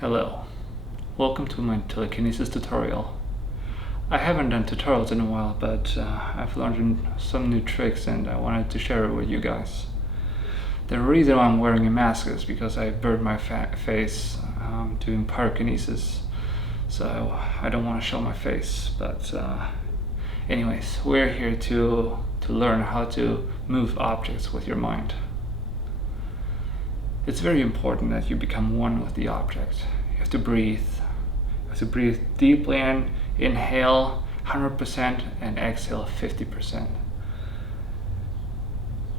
Hello, welcome to my Telekinesis tutorial. I haven't done tutorials in a while, but I've learned some new tricks and I wanted to share it with you guys. The reason why I'm wearing a mask is because I burned my face doing pyrokinesis, so I don't want to show my face, but anyways, we're here to learn how to move objects with your mind. It's very important that you become one with the object. You have to breathe. You have to breathe deeply in, inhale 100% and exhale 50%.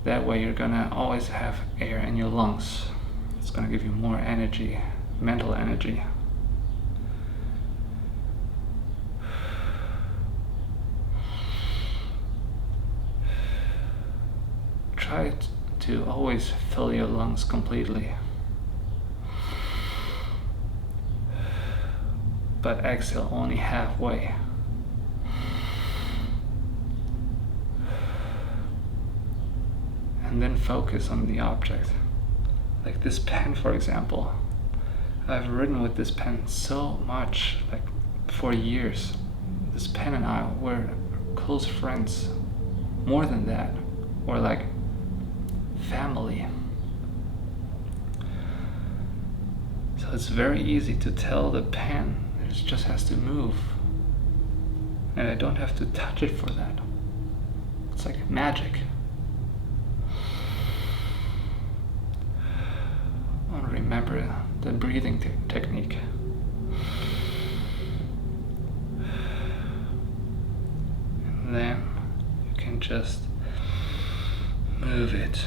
That way you're gonna always have air in your lungs. It's gonna give you more energy, mental energy. Try to always fill your lungs completely, but exhale only halfway. And then focus on the object. Like this pen, for example. I've written with this pen so much, like for years. This pen and I were close friends. More than that, we're like family. So it's very easy to tell the pen it just has to move, and I don't have to touch it for that. It's like magic. And remember the breathing technique. And then you can just move it.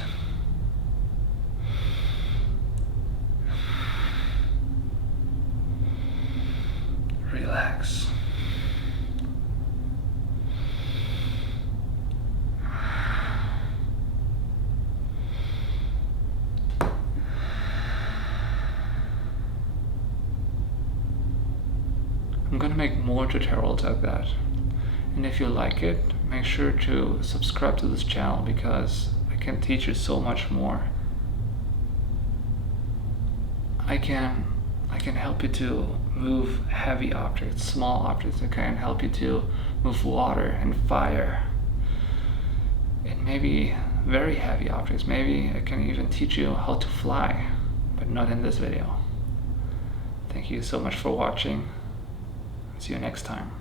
Relax. I'm gonna make more tutorials like that. And if you like it, make sure to subscribe to this channel because I can teach you so much more. I can help you to move heavy objects, small objects. I can help you to move water and fire. And maybe very heavy objects. Maybe I can even teach you how to fly, but not in this video. Thank you so much for watching. See you next time.